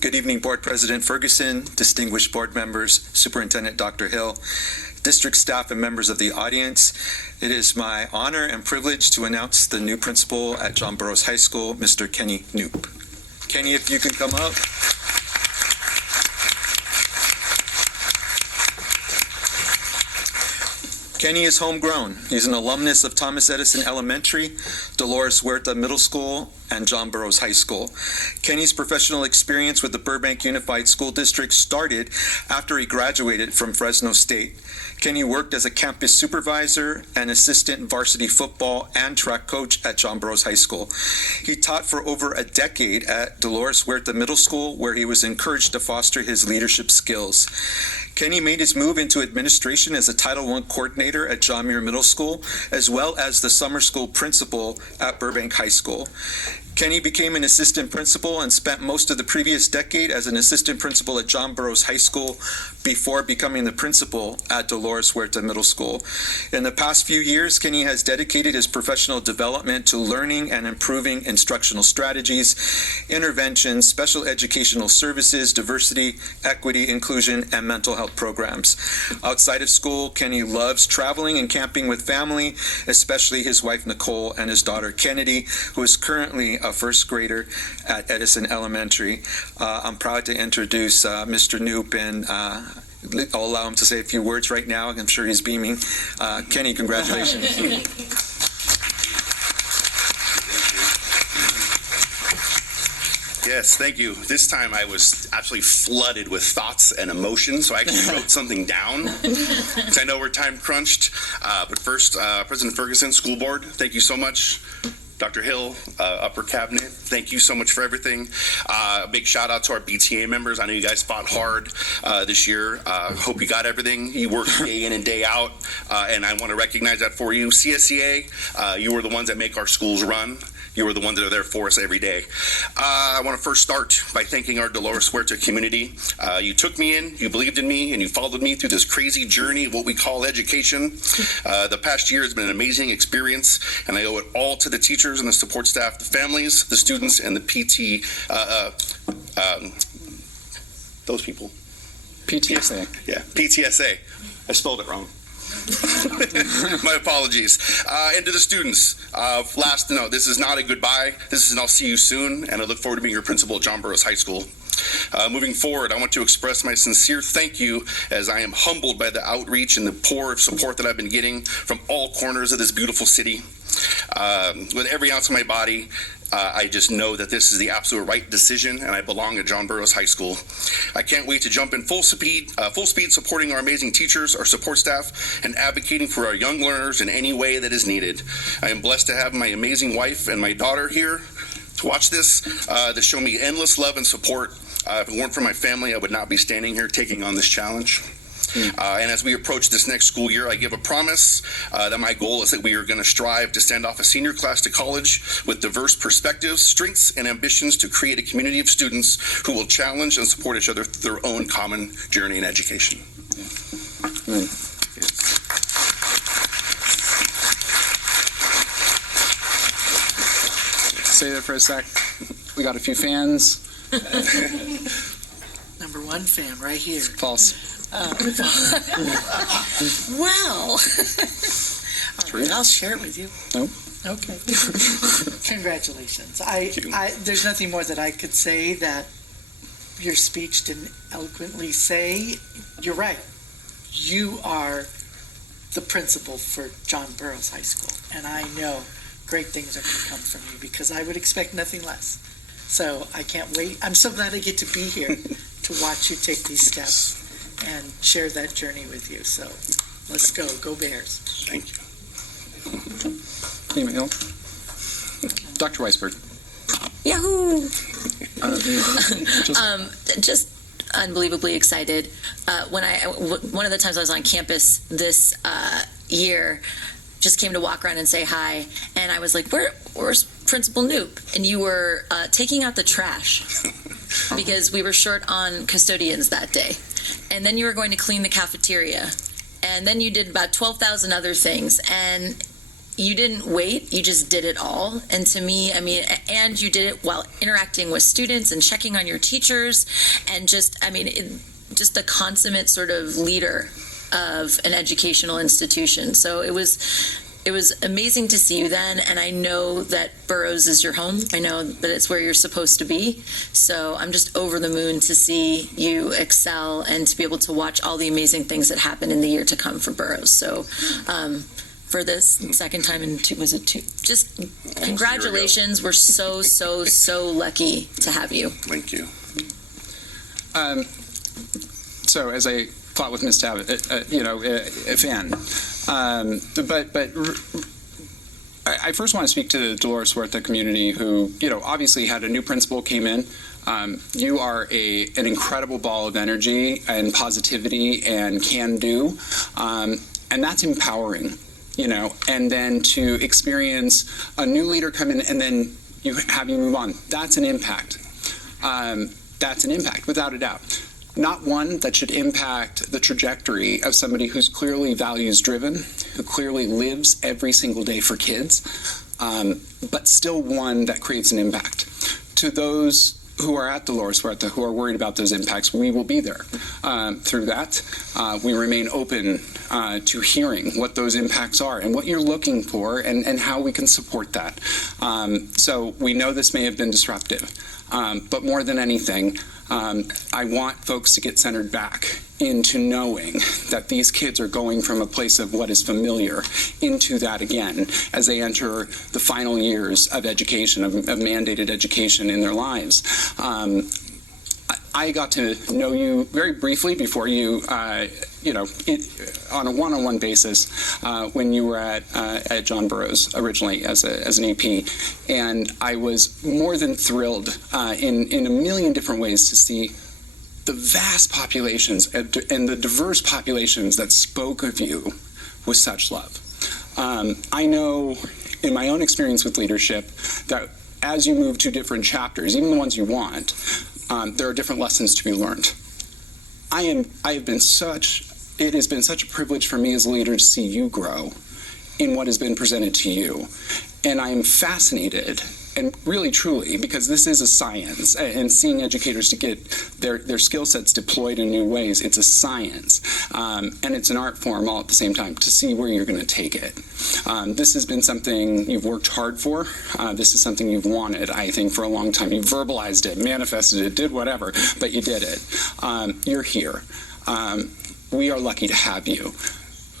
Good evening, Board President Ferguson, distinguished board members, Superintendent Dr. Hill, district staff, and members of the audience. It is my honor and privilege to announce the new principal at John Burroughs High School, Mr. Kenny Knoop. Kenny, if you can come up. Kenny is homegrown. He's an alumnus of Thomas Edison Elementary, Dolores Huerta Middle School, and John Burroughs High School. Kenny's professional experience with the Burbank Unified School District started after he graduated from Fresno State. Kenny worked as a campus supervisor and assistant varsity football and track coach at John Burroughs High School. He taught for over a decade at Dolores Huerta Middle School, where he was encouraged to foster his leadership skills. Kenny made his move into administration as a Title I coordinator at John Muir Middle School, as well as the summer school principal at Burbank High School. Kenny became an assistant principal and spent most of the previous decade as an assistant principal at John Burroughs High School before becoming the principal at Dolores Huerta Middle School. In the past few years, Kenny has dedicated his professional development to learning and improving instructional strategies, interventions, special educational services, diversity, equity, inclusion, and mental health programs. Outside of school, Kenny loves traveling and camping with family, especially his wife Nicole and his daughter Kennedy, who is currently a first grader at Edison Elementary. I'm proud to introduce Mr. Knoop, and I'll allow him to say a few words right now. I'm sure he's beaming. Kenny, congratulations. Yes, thank you. This time I was absolutely flooded with thoughts and emotions, so I actually wrote something down because I know we're time crunched. But first, President Ferguson, School Board, thank you so much. Dr. Hill, Upper Cabinet, thank you so much for everything. A big shout out to our BTA members. I know you guys fought hard this year. Hope you got everything. You worked day in and day out, and I want to recognize that for you. CSEA, you were the ones that make our schools run. You are the ones that are there for us every day. I want to first start by thanking our Dolores Huerta community. You took me in, you believed in me, and you followed me through this crazy journey of what we call education. The past year has been an amazing experience, and I owe it all to the teachers and the support staff, the families, the students, and the PT, those people. PTSA. Yeah, PTSA. I spelled it wrong. My apologies. And to the students, last note, this is not a goodbye. This is an I'll see you soon, and I look forward to being your principal at John Burroughs High School. Moving forward, I want to express my sincere thank you as I am humbled by the outreach and the pour of support that I've been getting from all corners of this beautiful city. With every ounce of my body, I just know that this is the absolute right decision, and I belong at John Burroughs High School. I can't wait to jump in full speed supporting our amazing teachers, our support staff, and advocating for our young learners in any way that is needed. I am blessed to have my amazing wife and my daughter here to watch this, that show me endless love and support. If it weren't for my family, I would not be standing here taking on this challenge. And as we approach this next school year, I give a promise that my goal is that we are going to strive to send off a senior class to college with diverse perspectives, strengths, and ambitions to create a community of students who will challenge and support each other through their own common journey in education. Stay there for a sec. We got a few fans. Number one fan right here. False. Well, all right, I'll share it with you. Nope. Okay. Congratulations. There's nothing more that I could say that your speech didn't eloquently say. You're right. You are the principal for John Burroughs High School, and I know great things are going to come from you because I would expect nothing less. So I can't wait. I'm so glad I get to be here to watch you take these steps and share that journey with you. So let's go. Go Bears. Thank you. Email. Dr. Weisberg. Yahoo! Just unbelievably excited. One of the times I was on campus this year, just came to walk around and say hi, and I was like, where's Principal Knoop? And you were taking out the trash because we were short on custodians that day. And then you were going to clean the cafeteria. And then you did about 12,000 other things. And you didn't wait, you just did it all. And to me, I mean, and you did it while interacting with students and checking on your teachers, and just, I mean, just the consummate sort of leader of an educational institution. So it was amazing to see you then, and I know that Burroughs is your home. I know that it's where you're supposed to be. So I'm just over the moon to see you excel and to be able to watch all the amazing things that happen in the year to come for Burroughs. So for this second time in just congratulations. We're so lucky to have you. Thank you. So as I plot with Ms. Tabbitt, a fan. But I first want to speak to the Dolores Huerta community who, obviously had a new principal came in. You are an incredible ball of energy and positivity and can do. And that's empowering, and then to experience a new leader come in and then you move on. That's an impact. That's an impact, without a doubt. Not one that should impact the trajectory of somebody who's clearly values driven, who clearly lives every single day for kids, but still one that creates an impact. To those who are at Dolores Huerta, who are worried about those impacts, we will be there through that. We remain open to hearing what those impacts are and what you're looking for and how we can support that. So we know this may have been disruptive, but more than anything, I want folks to get centered back into knowing that these kids are going from a place of what is familiar into that again as they enter the final years of education, of mandated education in their lives. I got to know you very briefly before you, on a one-on-one basis when you were at John Burroughs originally as an AP, and I was more than thrilled in a million different ways to see the vast populations and the diverse populations that spoke of you with such love. I know in my own experience with leadership that as you move to different chapters, even the ones you want, there are different lessons to be learned. It has been such a privilege for me as a leader to see you grow in what has been presented to you. And I am fascinated, and really truly, because this is a science, and seeing educators to get their skill sets deployed in new ways, it's a science. And it's an art form all at the same time, to see where you're going to take it. This has been something you've worked hard for. This is something you've wanted, I think, for a long time. You verbalized it, manifested it, did whatever, but you did it. You're here. We are lucky to have you.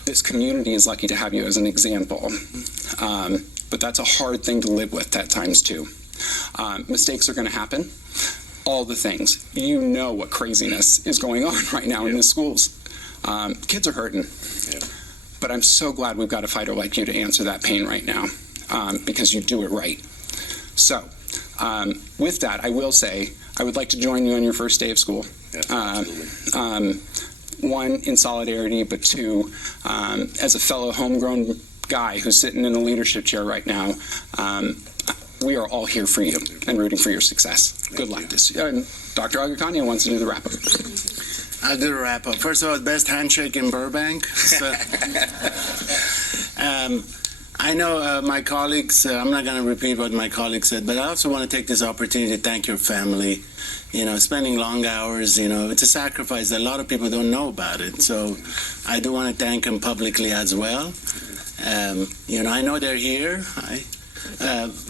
This community is lucky to have you as an example. But that's a hard thing to live with at times too. Mistakes are going to happen. All the things. You know what craziness is going on right now in the schools. Kids are hurting. Yeah. But I'm so glad we've got a fighter like you to answer that pain right now, because you do it right. So with that, I will say I would like to join you on your first day of school. Yeah, one, in solidarity, but two, as a fellow homegrown guy who's sitting in the leadership chair right now, we are all here for you and rooting for your success. Good luck this year. And Dr. Agakania wants to do the wrap-up. I'll do the wrap-up. First of all, best handshake in Burbank. So, I know my colleagues, I'm not going to repeat what my colleagues said, but I also want to take this opportunity to thank your family. Spending long hours, it's a sacrifice that a lot of people don't know about it. So I do want to thank them publicly as well. I know they're here,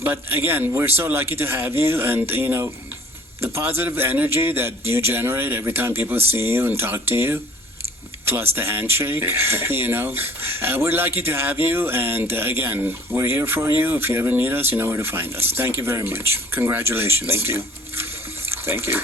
but again, we're so lucky to have you, and the positive energy that you generate every time people see you and talk to you, plus the handshake, we're lucky to have you, and again, we're here for you. If you ever need us, you know where to find us. Thank you very much. Congratulations. Thank you.